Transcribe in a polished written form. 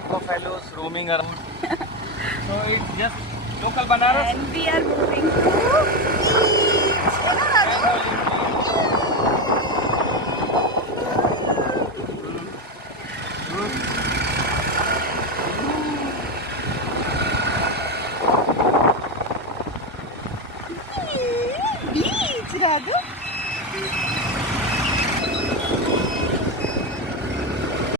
crowd of fellows roaming around. So it's just local Banaras. And we are moving to beach, Radu.